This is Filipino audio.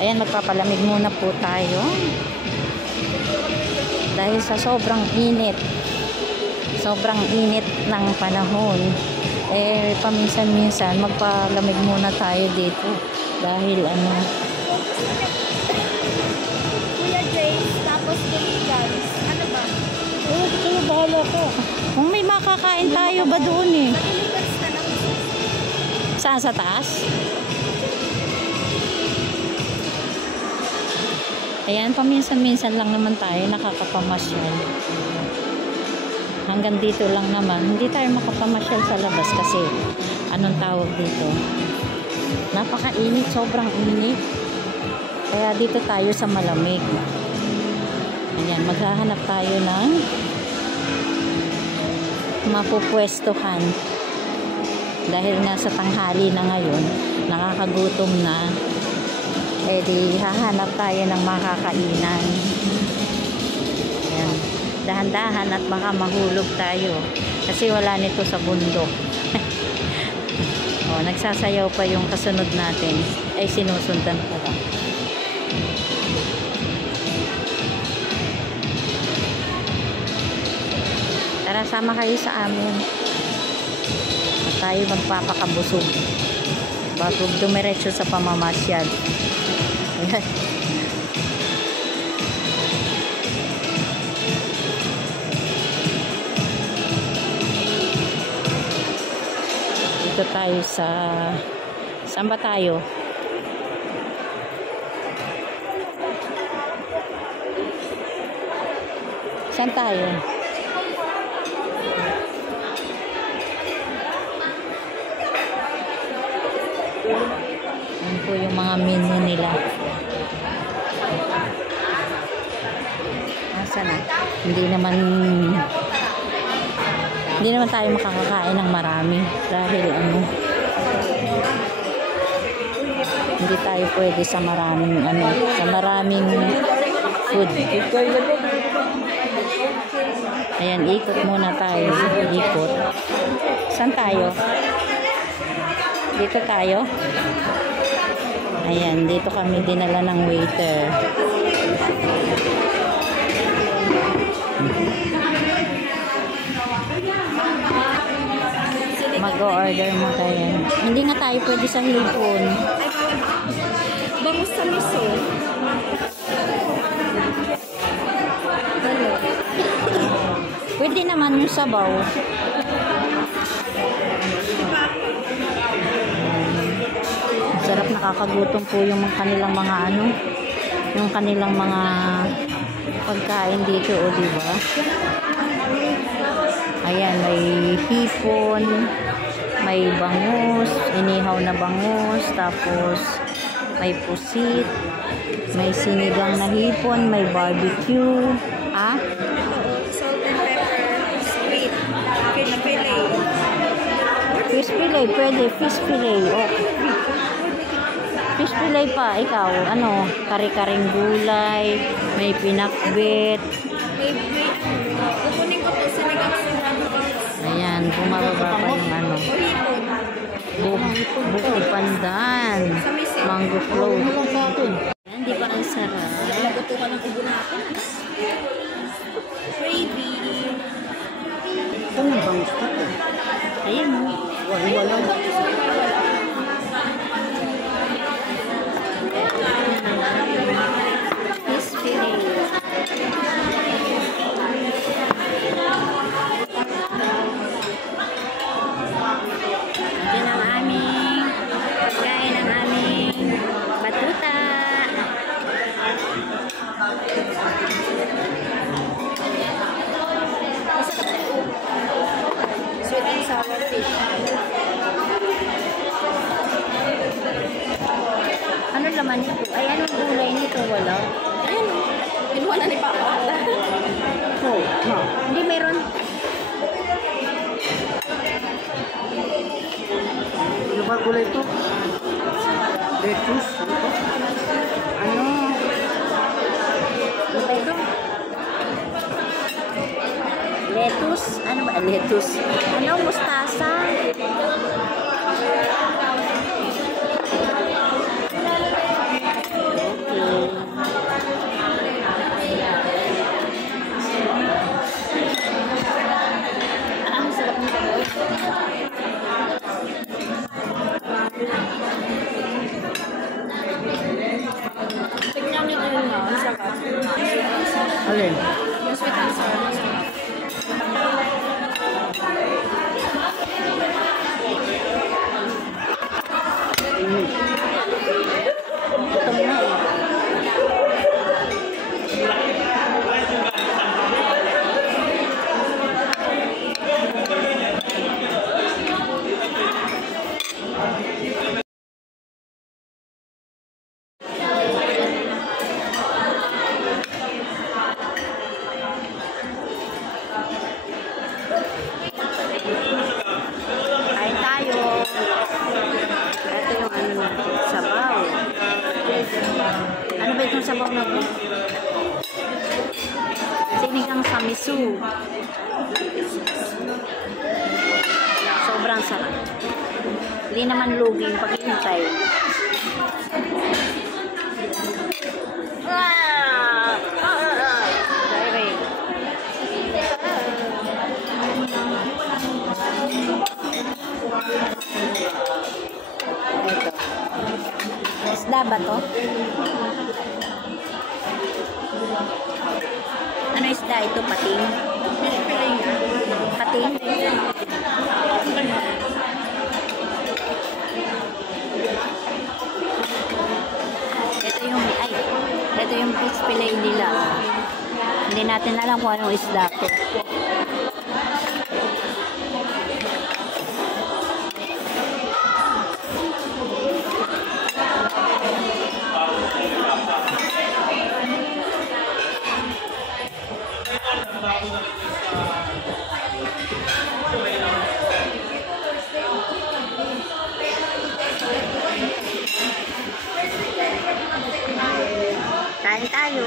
Ayan, magpapalamig muna po tayo. Dahil sa sobrang init. Sobrang init ng panahon. Eh, paminsan-minsan, magpalamig muna tayo dito. Dahil ano... Kuya James, tapos Delicans. Ano ba? Oh, sige, bahala ko. Kung may makakain tayo ba doon eh? Delicans na lang. Saan, sa taas? Ayan, paminsan-minsan lang naman tayo nakakapamasyal. Hanggang dito lang naman. Hindi tayo makapamasyal sa labas kasi anong tawag dito? Napakainit, sobrang init. Kaya dito tayo sa malamig. Ayan, maghahanap tayo ng mapupwestuhan. Dahil nga sa tanghali na ngayon, nakakagutom na. Eh di hahanap tayo ng makakainan. Ayan. Dahan-dahan at baka mahulog tayo. Kasi wala nito sa bundok. O, nagsasayaw pa yung kasunod natin. Ay sinusundan pala. Tara, sama kayo sa amin. At tayo magpapakabusog. Bago dumiretso sa pamamasyal. Ayan. Dito tayo sa... Saan ba tayo? Saan tayo? Yan po yung mga menu nila. Nasaan na? Hindi naman tayo makakakain ng marami dahil ano, hindi tayo pwede sa maraming food. Ayan, ikot muna tayo. Ikot. Saan tayo? Dito tayo. Ayan, dito kami dinala ng waiter. Mag-o-order mo tayo. Hindi nga tayo pwede sa hipon. Bangus sa miso. Pwede naman yung sabaw. Sarap, nakakagutom po yung kanilang mga yung kanilang mga pagkain dito, o diba? Ayan, may hipon, may bangus, inihaw na bangus, tapos may pusit, may sinigang na hipon, may barbecue, Salt and pepper, sweet, fillet. Fish fillet, pwede, fish fillet. Okay. Fish fillet pa, ikaw, ano, kare-karing gulay, may pinakbet. Kukunin ko po sinigang sa Ayan, bumababa pa yung ano. Buko pandan, mango float. Ayan, di ba ang sarap? Naguto ka ng ubo natin. Gravy. Ito na bangus ka to. Ayan o. Wala. Fish fillet. Yan ang aming pagkain ng aming batuta. Sweet and sour fish. Ano naman ito? Ay, anong gulay nito? Wala? Ayun o. Pinuha na ni Papa. Hindi meron. Ano ba gulay ito? Lettuce? Ano? Ano ba ito? Lettuce? Ano ba? Lettuce. Ano? Mustasa? Alin? Yung sweet and sour. Masarap. Gutom na eh. Kain tayo. Ito yung ano natin, sabaw. Ano ba itong sabaw na ito? Sinigang sa miso. Sobrang sarap. Hindi naman lugi yung paghihintay. Sorry. Ito. Isda ba to? Ano isda ito? Pating? Pating? Ito yung fish fillet nila. Hindi natin alam kung anong isda to. Kain tayo.